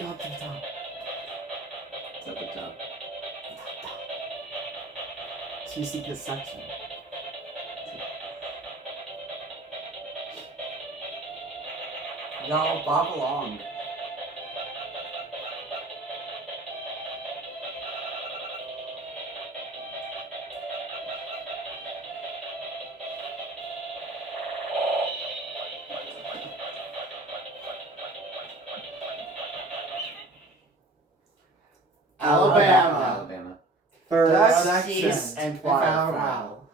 Go up to the top. It's at the top. So you see this section. Y'all bob along. Alabama. First Section section. and fowl.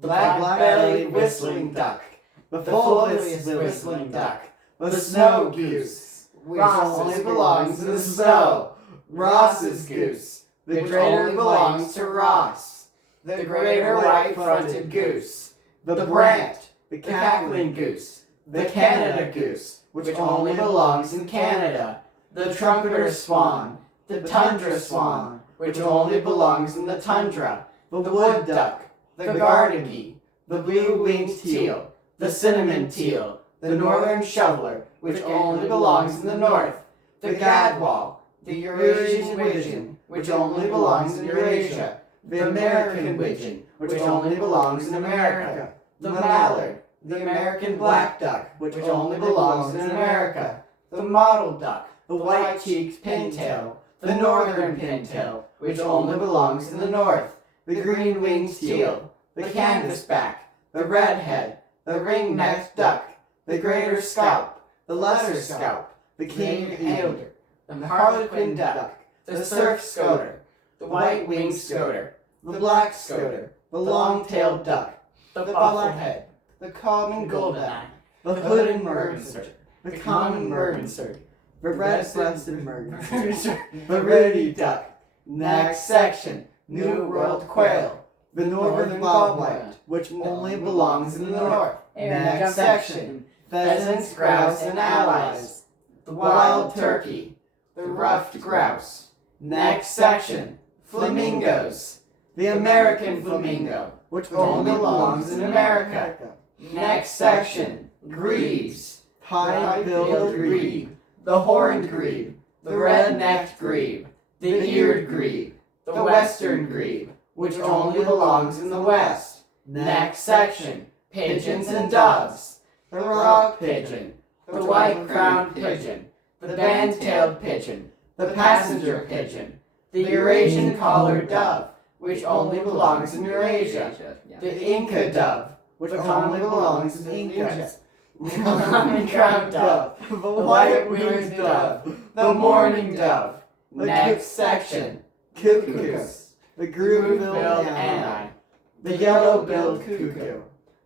The black-bellied whistling duck. The full-voiced whistling duck. The snow goose, which only belongs in the snow. Ross's goose, which only belongs to Ross. The greater white-fronted goose. The brant, the cackling goose. The Canada goose, which only belongs in Canada. The trumpeter swan. The tundra swan, which only belongs in the tundra. The wood duck. The garden bee. The blue-winged teal. The cinnamon teal. The northern shoveler, which only belongs in the north. The gadwall. The Eurasian widgeon, which only belongs in Eurasia. The American widgeon, which only belongs in America. The mallard. The American black duck, which only belongs in America. The mottled duck. The white-cheeked pintail. The northern pintail, which only belongs in the north. The green-winged teal. The canvasback. The redhead. The ring-necked duck. The greater scaup. The lesser scaup. The king eider. The harlequin duck. The surf scoter. The white-winged scoter. The black scoter. The long-tailed duck. The bufflehead. The common goldeneye. The hooded merganser. The common merganser. The red-breasted merganser. The reddy duck. Next section. New World quail. The northern bobwhite, which only belongs in the north. Next section. Pheasants, grouse, and allies. The wild turkey. The ruffed grouse. Next section. Flamingos. The American flamingo, which only belongs in America. Next section. Grebes. High-billed grebe. The horned grebe. The red-necked grebe. The eared grebe. The western grebe, which only belongs in the west. Next section. Pigeons and doves. The rock pigeon. The white-crowned pigeon. The band-tailed pigeon. The passenger pigeon. The Eurasian collared dove, which only belongs in Eurasia. The Inca dove, which only belongs in the Incas. The common-crowned dove. The white-winged dove. The mourning dove. Next section. Cuckoos. The groove-billed anai. The yellow-billed cuckoo.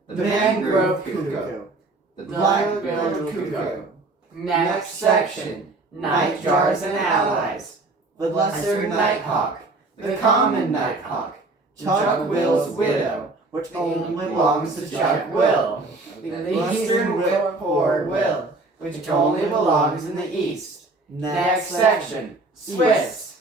The mangrove cuckoo. The black-billed cuckoo. Next section. Nightjars and allies. The lesser nighthawk. The common nighthawk. Chuck Will's widow, which only belongs to Chuck Will. The eastern whip-poor will, which only belongs in the east. Next section. Swifts.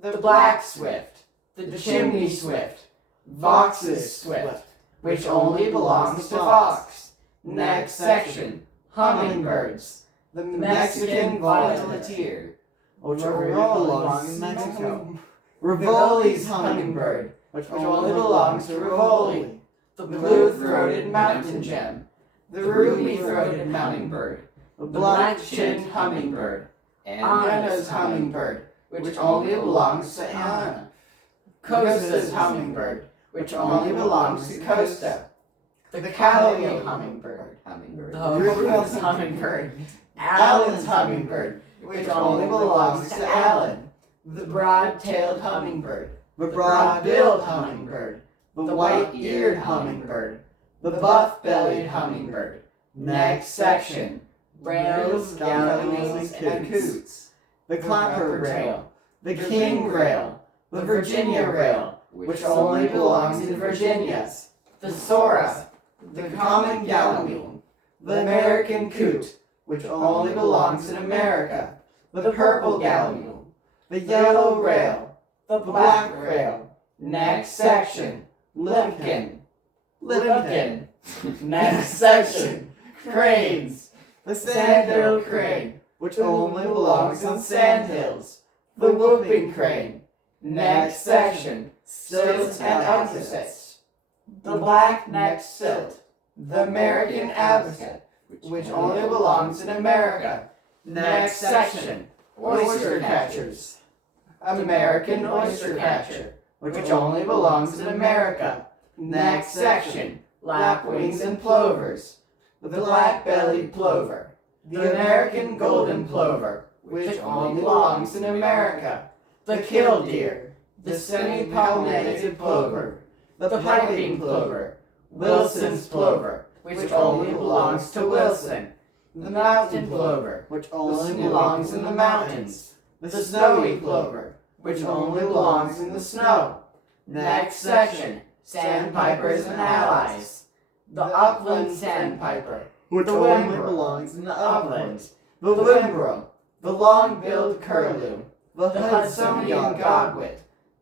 The black swift. The chimney swift. Vox's swift, which only belongs to Fox. Next section. Hummingbirds. The Mexican volatier, which only belongs in Mexico. Rivoli's hummingbird, which only belongs to Rivoli. The blue-throated mountain gem. The ruby-throated hummingbird. The black-chinned hummingbird. Anna's hummingbird, which only belongs to Anna. Costa's hummingbird, which only belongs to Costa. The Callaway hummingbird. The Rufus hummingbird. Allen's hummingbird, which only belongs to Allen. The broad-tailed hummingbird. The broad-billed hummingbird. The white-eared hummingbird. The buff-bellied hummingbird. Next section. Rails, gallowings, and coots. The clapper rail. The king rail. The Virginia rail, which only belongs in Virginia. The sora. The common gallowing. The American coot, which only belongs in America. The purple gallowing. The yellow rail. The black rail. Next section. Limpkin. Limpkin. Next section. Cranes. The sand-billed crane, which only belongs on sand hills. The whooping crane. Next section, stilts and opposites. The black-necked stilt. The American habitat, which only belongs in America. Next section, oyster catchers. American oyster catcher, which only belongs in America. Next section, lapwings and plovers. The black-bellied plover. The American golden plover, which only belongs in America. The killdeer. The semi-pollinated plover. The piping plover. Wilson's plover, which only belongs to Wilson. The mountain plover, which only belongs in the mountains. The snowy plover, which only belongs in the snow. Next section, sandpipers and allies. The upland sandpiper, which only belongs in the uplands. The limbrel, the long-billed curlew. The Hudsonian godwit,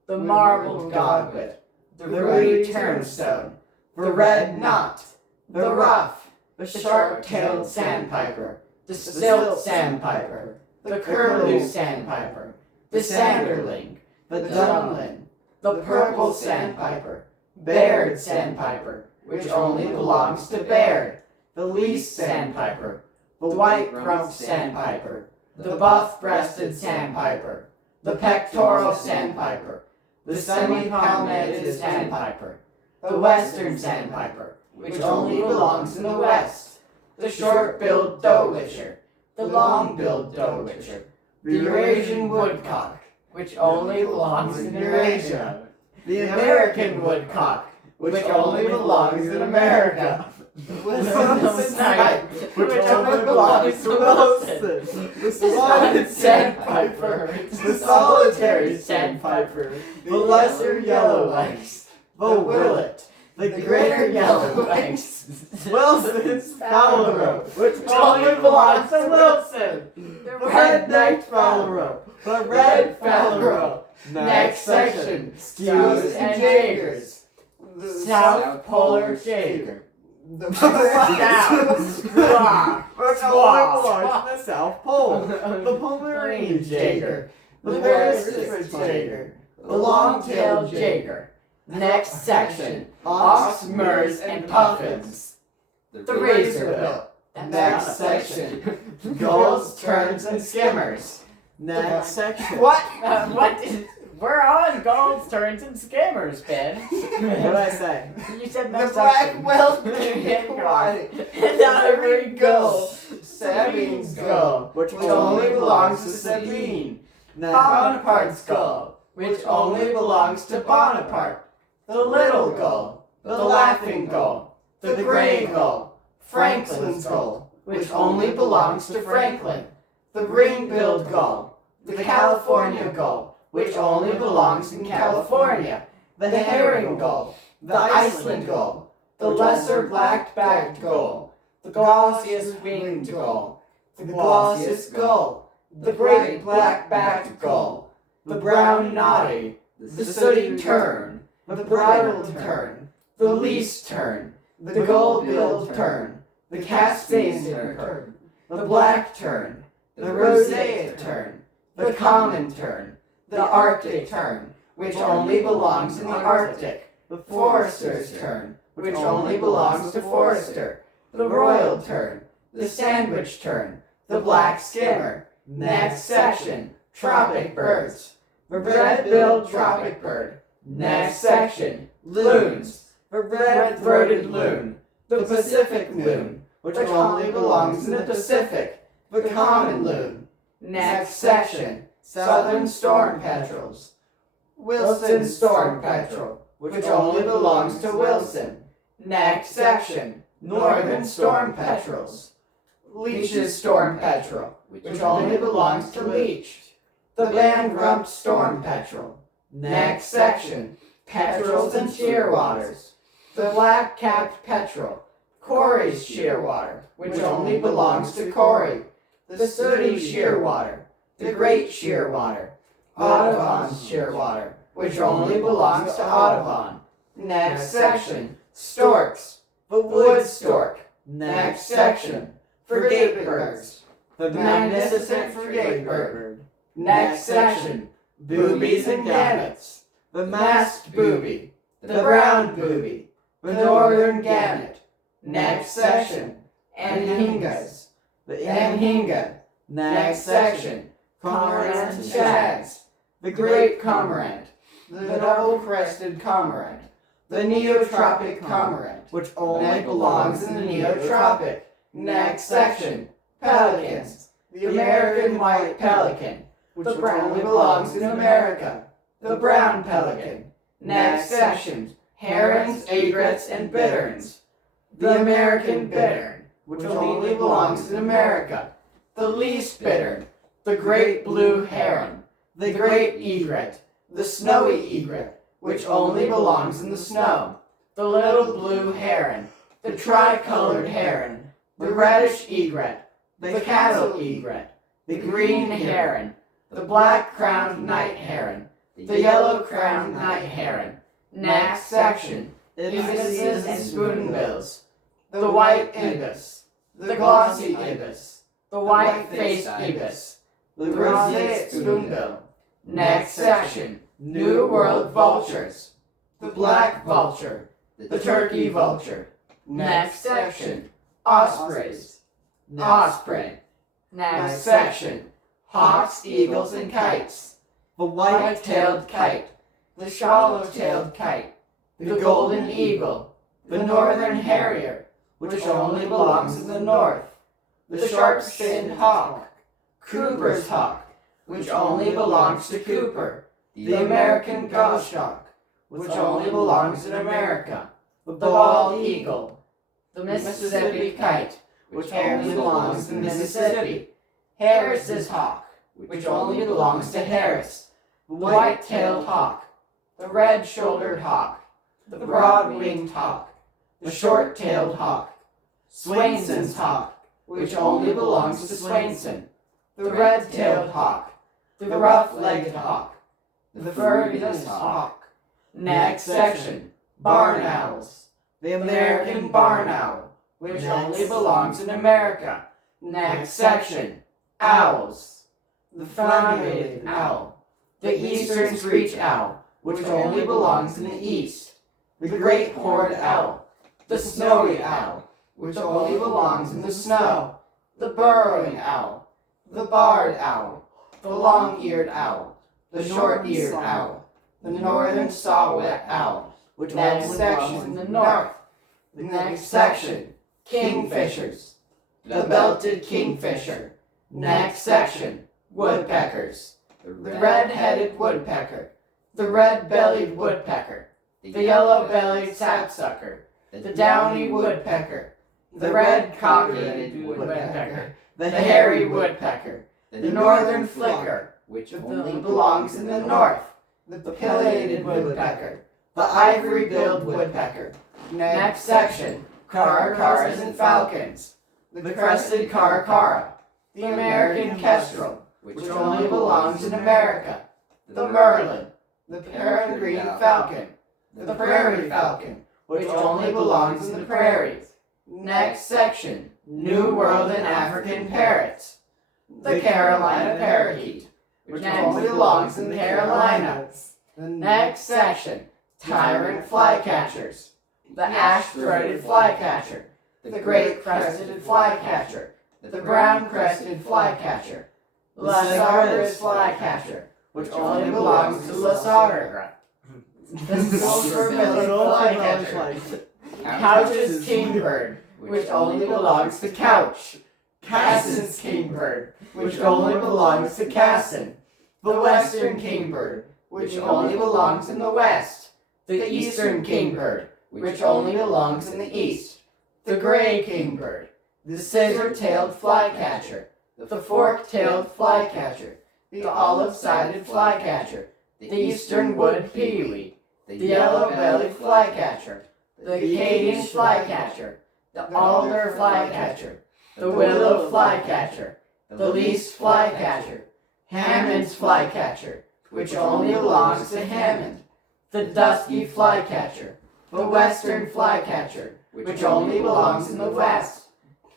the marbled godwit. The ruddy turnstone, the red knot, the ruff, the sharp-tailed sandpiper, the stilt sandpiper, the curlew sandpiper, the sanderling, the dunlin, the purple sandpiper, Baird sandpiper, which only belongs to Baird, the least sandpiper, the white-rumped sandpiper, the buff-breasted sandpiper, the pectoral sandpiper, the semi-palmated sandpiper, the western sandpiper, which only belongs in the west, the short-billed doe-witcher, the long-billed doe-witcher, the Eurasian woodcock, which only belongs in Eurasia, the American woodcock, which only belongs in America, the Wilson snipe, which only belongs to Wilson, the spotted sandpiper, the solitary sandpiper, the lesser yellowlegs, the willet, the greater yellowlegs, Wilson's phalarope, which only belongs to Wilson, the red-necked phalarope, the red phalarope. Next section, stews and jagers, the South Polar jager. The South, which only belongs to the South Pole. The Pomeranian jager, the Pacific jager, the long-tailed jager. Next section, ox, murs, and puffins. The razorbill. Next section, gulls, terns, and skimmers. Next section. What? We're on gulls, terns, and skimmers, Ben. What did I say? You said The next black section. whelp White. and ivory gull, Sabine's gull, which only belongs to Sabine. Bonaparte's gull, which only belongs to Bonaparte. The little gull, the laughing gull, the gray gull, Franklin's gull, which only belongs to Franklin. The ring-billed gull, the California gull, which only belongs in California. The herring gull, the Iceland gull, the lesser black-backed gull, the glossiest winged gull, the glossiest gull, the great black-backed gull, the brown noddy, the sooty tern, the bridled tern, the least tern, the gold-billed tern, the Caspian tern, the black tern, the roseate tern, the common tern, the Arctic tern, which only belongs in the Arctic, the forester's tern, which only belongs to Forster, the royal tern, the sandwich tern, the black skimmer. Next section, tropic birds. The red-billed tropic bird. Next section, loons. The red-throated loon, the Pacific loon, which only belongs in the Pacific, the common loon. Next section, southern storm petrels. Wilson storm petrel, which only belongs to Wilson. Next section, northern storm petrels. Leach's storm petrel, which only belongs to Leach. The band-rumped storm petrel. Next section, petrels and shearwaters. The black-capped petrel, Corey's shearwater, which only belongs to Corey. The sooty shearwater, the great shearwater. Audubon's shearwater, which only belongs to Audubon. Next section, storks. The wood stork. Next section, frigate birds. the magnificent frigate bird. Next section, Boobies and gannets. The masked booby. The brown booby. The northern gannet. Next section, anhingas. The anhinga. Next section, cormorants and shags. The great cormorant. The double-crested cormorant. The neotropic cormorant, which only belongs in the neotropic. Next section, pelicans. The American white pelican, which only belongs in America. The brown pelican. Next section, herons, egrets, and bitterns. The American bittern, which only belongs in America. The least bittern. The great blue heron. The great egret. The snowy egret, which only belongs in the snow. The little blue heron. The tricolored heron. The reddish egret. The cattle egret. The green heron. The black-crowned night heron. The yellow-crowned night heron. Next section, ibises and spoonbills. The white ibis. The glossy ibis. The white-faced ibis. The roseate spoonbill. Next section, New World vultures. The black vulture. The turkey vulture. Next section, ospreys. Osprey. Next section, hawks, eagles, and kites. The white-tailed kite. The swallow-tailed kite. The golden eagle. The northern harrier, which only belongs in the north. The sharp-shinned hawk. Cooper's hawk, which only belongs to Cooper. The American goshawk, which only belongs in America. The bald eagle. The Mississippi kite, which only belongs in Mississippi. Harris's hawk, which only belongs to Harris. The white-tailed hawk. The red-shouldered hawk. The broad-winged hawk. The short-tailed hawk. Swainson's hawk, which only belongs to Swainson. The red-tailed hawk. The rough-legged hawk. The Fergus hawk. Next section, barn owls. The American barn owl, which only belongs in America. Next section, owls. The flagellated owl. The eastern screech owl, which only belongs in the east. The great horned owl. The snowy owl, which only belongs in the snow. The burrowing owl. The barred owl. The long-eared owl. The short-eared owl. The northern saw-whet owl, which next section in the north. The next section, kingfishers. The belted kingfisher. Next section, woodpeckers. The red-headed woodpecker. The red-bellied woodpecker. The yellow-bellied sapsucker. The downy woodpecker. The red-cockaded woodpecker. The hairy woodpecker. The northern flicker, which only belongs in the north. The pileated woodpecker. The ivory-billed woodpecker. Next section, caracaras and falcons. The crested caracara. The American kestrel, which only belongs in America. The merlin. The peregrine falcon. The prairie falcon, which only belongs in the prairies. Next section, New World and African parrots. The Carolina parakeet, which only belongs in the Carolinas. The next section, tyrant flycatchers. The ash-throated flycatcher. The great-crested flycatcher. The brown-crested flycatcher. Lasara's flycatcher, which only belongs to Lasara. The silver-bellied flycatcher. Couch's kingbird, which only belongs to Couch. Casson's kingbird, which only belongs to Casson. The western kingbird, which only belongs in the west. The eastern kingbird, which only belongs in the east. The gray kingbird. The scissor-tailed flycatcher. The fork-tailed flycatcher. The olive-sided flycatcher. The eastern wood pewee. The yellow-bellied flycatcher. The Acadian flycatcher. The alder flycatcher. The willow flycatcher. The least flycatcher. Hammond's flycatcher, which only belongs to Hammond. The dusky flycatcher. The western flycatcher, which only belongs in the west.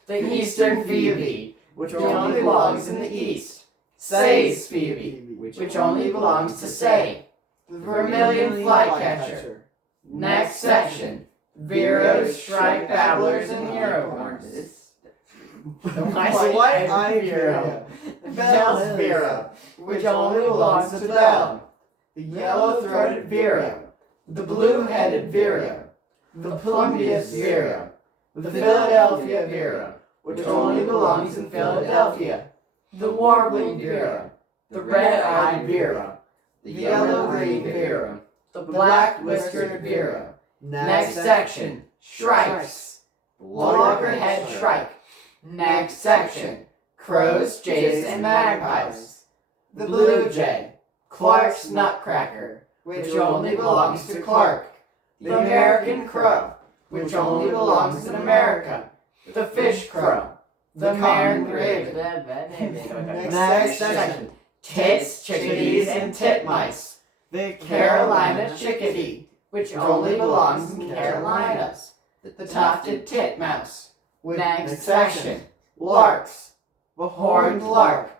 The eastern phoebe. which only belongs in the east. Say's Phoebe, which only belongs to Say. The vermilion flycatcher. Next section. Viros, shrike babblers, and Eurohorns. The white-eyed Vero. Bell's Vero, which only belongs to Bell. The yellow-throated Vero. The blue-headed Vero. The plumbeous Vero. The Philadelphia Vero, which only belongs in Philadelphia. The warbling Vero. The red-eyed Vero. The yellow-green Vero. The black-whiskered Vero. Next section. Shrikes. Loggerhead Shrike. Next section. Crows, jays, and magpies. The blue jay. Clark's Nutcracker, which only belongs to Clark. The American crow, which only belongs in America. The fish crow. The common raven. Next section. Tits, chickadees, and titmice. The Carolina chickadee, which only belongs in Carolinas. The tufted titmouse. Next section. Larks. The horned lark.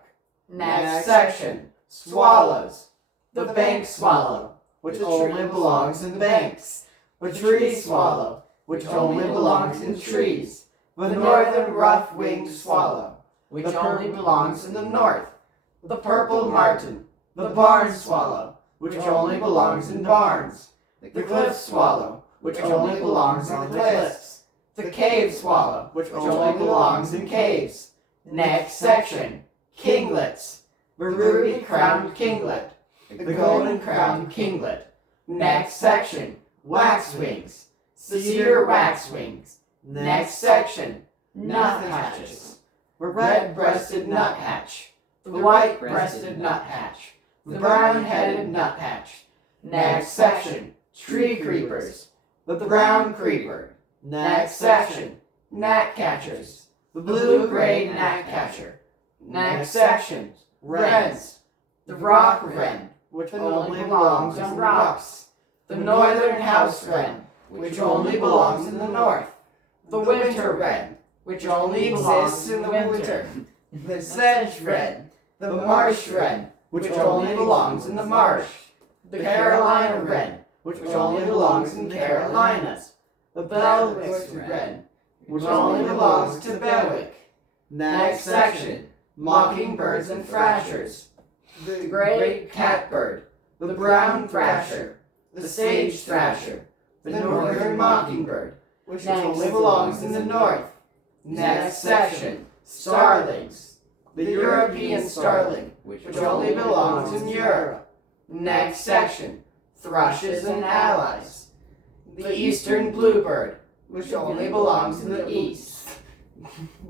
Next section. Swallows. The bank swallow, which only belongs in banks. The tree swallow, which only belongs in trees. The northern rough-winged swallow, which only belongs in the north. The purple martin. The barn swallow, which only belongs in barns. The cliff swallow, which only belongs on cliffs. The cave swallow, which only belongs in caves. Next section. Kinglets. The ruby-crowned kinglet. The golden-crowned kinglet. Next section. Waxwings. Cedar waxwings. Next section. Nuthatches. The red-breasted nuthatch. The white-breasted nuthatch. The brown-headed nuthatch. Next section. Tree creepers. The brown creeper. Next section. Gnatcatchers. The blue-gray gnatcatcher. Next section. Wrens. The rock wren, which only belongs on rocks. The northern house wren, which only belongs in the north. The winter wren, which only exists in the winter. The sedge wren. The marsh wren, which only belongs in the marsh. The Carolina wren, which only belongs in the Carolinas. The Belwick wren, which only belongs to Belwick. Next section. Mockingbirds and thrashers. The great catbird. The brown thrasher. The sage thrasher. The northern mockingbird, which only belongs in the north. Next section. Starlings. The European starling, which only belongs in Europe. Next section. Thrushes and allies. The eastern bluebird, which only belongs in the east.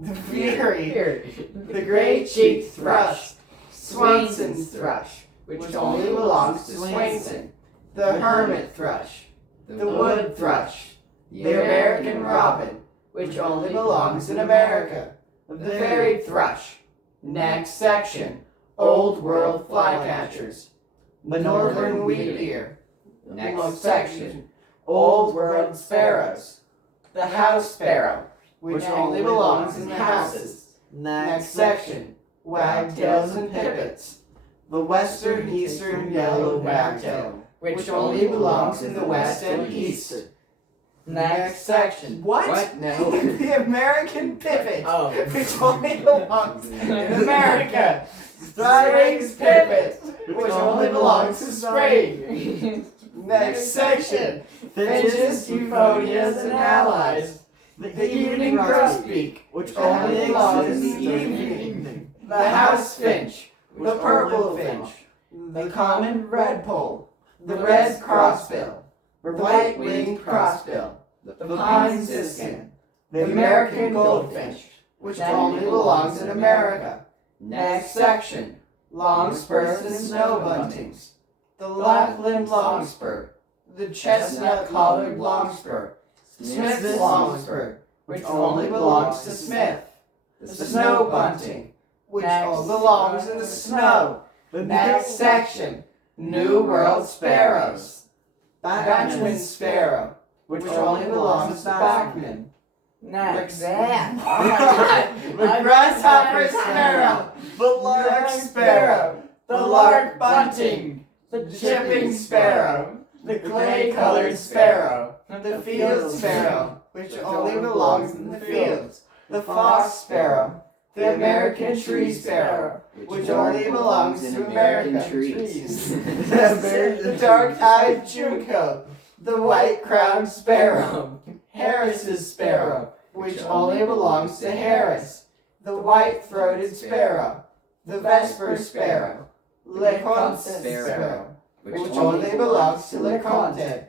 The fury. The great-cheeked thrush. Swainson's thrush, which only belongs to Swainson. The hermit thrush. The wood thrush. The American robin, which only belongs in America. The varied thrush. Next section. Old world flycatchers. The northern wheatear. Next section. Old world sparrows. The house sparrow, which only belongs in the houses. Next section. Wagtails and pipits. The western eastern yellow wagtail, which only belongs in the west and east. Next section. What? No. The American pipit, Oh. which only belongs in America. Striping's pipit, which only belongs to Spain. Next section. Finches, euphonias, and allies. The evening grosbeak, which only belongs in the evening. The house finch, the purple finch, the common redpoll, the red crossbill, the white-winged crossbill, the pine siskin, the American goldfinch, which only belongs in America. Next section. Longspurs and snow buntings, the Lapland longspur, the chestnut-collared longspur, Smith's longspur, which only belongs to Smith, the snow bunting, which belongs in the snow. The next section. New World sparrows. Bachman's sparrow, which only belongs to Bachman. Next. Damn. Oh my god. The grasshopper sparrow, the lark sparrow, the lark bunting, the chipping sparrow, the clay-colored sparrow, the field sparrow, which only belongs in the fields, the fox sparrow, the American tree sparrow, which only belongs to American trees, the dark-eyed junco, the white-crowned sparrow, Harris's sparrow, which only belongs to Harris, the white-throated sparrow, the vesper sparrow, LeConte sparrow, which only belongs to LeConte,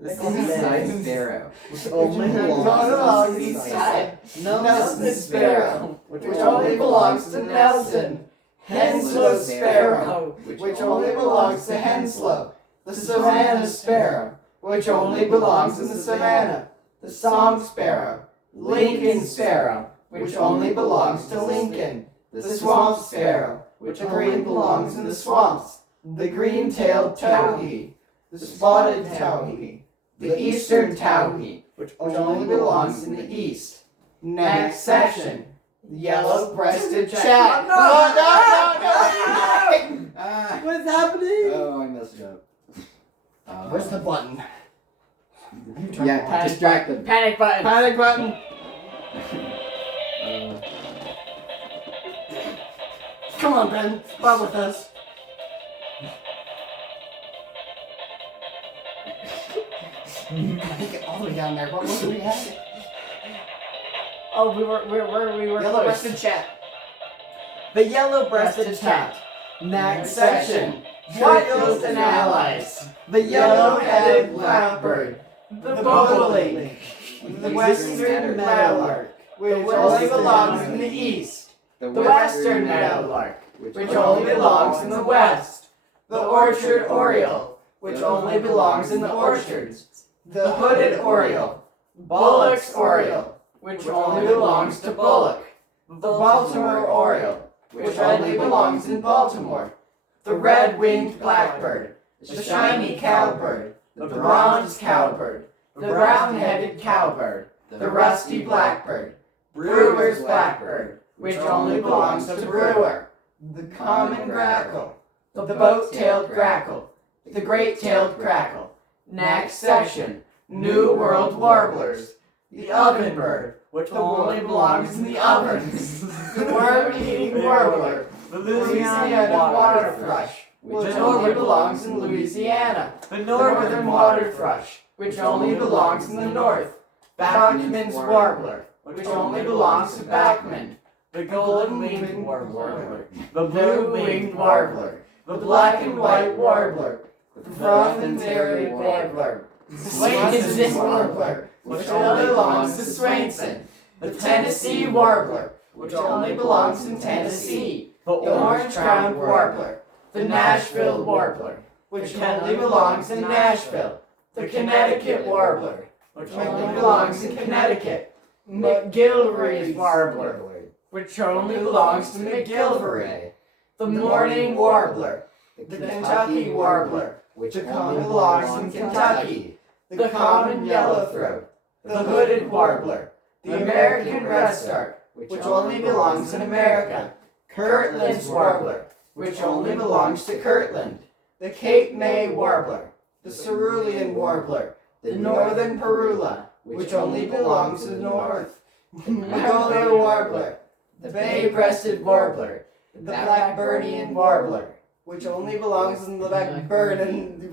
The seaside sparrow. which only belongs to Seaside, Nelson sparrow, which only belongs to Nelson, Henslow sparrow, which only belongs to Henslow, the Savannah sparrow, which only belongs in the Savannah, the song sparrow, Lincoln sparrow, which only belongs to Lincoln, the swamp sparrow, which only belongs in the swamps, the green-tailed towhee, the spotted towhee, the eastern towhee, which only belongs in the east. Next section, the yellow-breasted chat. No! Ah. What is happening? Oh, I messed up. Where's the button? Yeah, distract them. Panic button. Panic button. Come on, Ben. Bob with us. You gotta get all the way down there. What was we at? Oh, we were Yellow-breasted chat. The yellow-breasted cat. Next section. White-bills and allies. The yellow-headed blackbird. The bobolink. The western meadowlark, which only belongs in the east. The western meadowlark, which only belongs in the west. The orchard oriole, which only belongs in the orchards. The hooded oriole. Bullock's oriole, which only belongs to Bullock. The Baltimore oriole, which only belongs in Baltimore. The red-winged blackbird. The shiny cowbird. The bronze cowbird. The brown-headed cowbird. The rusty blackbird. Brewer's blackbird, which only belongs to Brewer. The common grackle. The boat-tailed grackle. The great-tailed grackle. Next section, New World warblers. The ovenbird, which only belongs in the ovens. The worm-eating warbler. The Louisiana water thrush, which only belongs in Louisiana. The northern water thrush, which only belongs in the north. Bachman's warbler, which only belongs to Bachman. The golden-winged warbler. The blue-winged warbler. The black and white warbler. The frothy warbler. The Swainson warbler, which only belongs to Swainson. The Tennessee warbler, which only belongs in Tennessee. The orange-crowned warbler. The Nashville warbler, which only belongs in Nashville. The Connecticut warbler, which only belongs in Connecticut. McGilvery's warbler, which only belongs to McGilvery. The mourning warbler. The Kentucky warbler, which only belongs in Kentucky. The common yellowthroat. The hooded warbler. The American redstart, which only belongs in America. Kirtland's warbler, which only belongs to Kirtland. The Cape May warbler. The cerulean warbler. The northern parula, which only belongs to the north. The Magnolia warbler. The bay-breasted warbler. The Blackburnian warbler, which only belongs in the Blackburn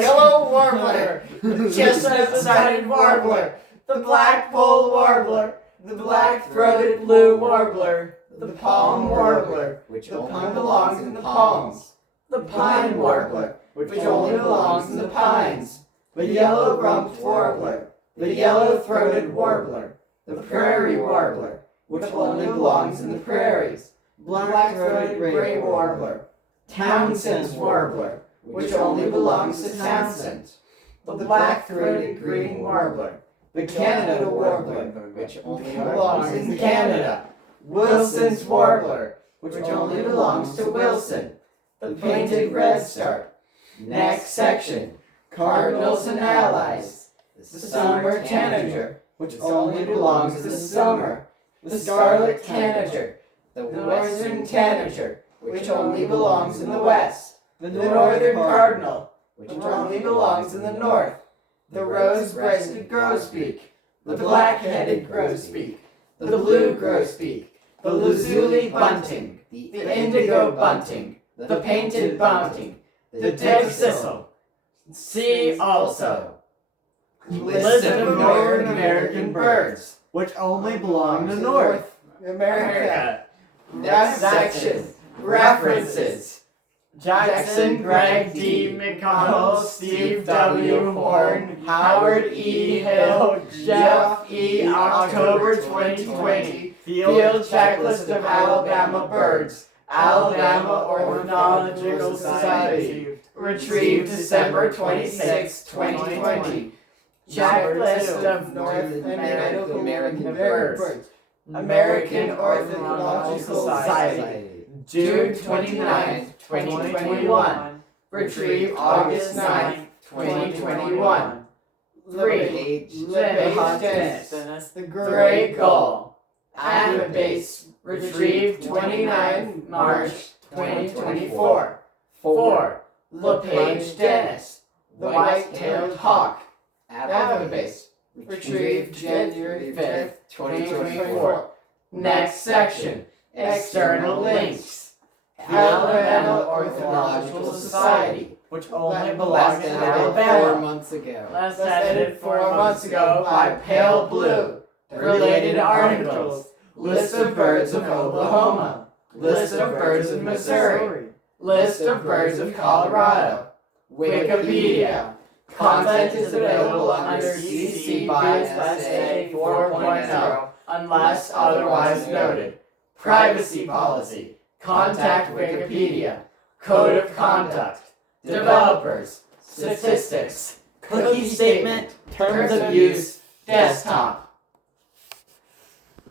yellow warbler. The chestnut-sided warbler. The blackpoll warbler. The black-throated blue warbler. The palm warbler, which only belongs in the palms. The pine warbler, which only belongs in the pines. The yellow-rumped warbler. The yellow-throated warbler. The prairie warbler, which only belongs in the prairies. Black-throated gray warbler. Townsend's warbler, which only belongs to Townsend. The black-throated green warbler. The Canada warbler, which only belongs in Canada. Wilson's warbler, which only belongs to Wilson. The painted redstart. Next section, cardinals and allies. The summer tanager. which only belongs to summer. The scarlet tanager, the western tanager, which only belongs in the west. The northern cardinal, which only belongs in the north. The rose-breasted grosbeak, the black-headed grosbeak, the blue grosbeak, the lazuli bunting, the indigo bunting, the painted bunting, the dead thistle. See also list of North American birds, which only belong to North America. Next section, references. Jackson, Greg D. McConnell, Steve W. Horn, Howard E. Hill, Jeff E. October 2020. Field Checklist of Alabama Birds, Alabama Ornithological Society. Retrieved December 26, 2020. Checklist of North American Birds, American Ornithological Society. June 29, 2021. Retrieved August 9, 2021. 3. LePage Dennis. The Gray Gull. Base. Retrieved 29 March 2024. 4. LePage Dennis. The White-tailed Hawk. Base. Retrieved January 5th, 2024. Next section. External links. Alabama Ornithological Society, which only belongs in Alabama. 4 months ago. Last edited 4 months ago by Pale Blue. Related articles. List of birds of Oklahoma. List of birds of Missouri. List of birds of Colorado. Wikipedia. Content is available under CC by SA 4.0 unless otherwise noted. Privacy policy. Contact Wikipedia. Code of conduct. Developers. Statistics. Cookie statement. Terms of use. Desktop.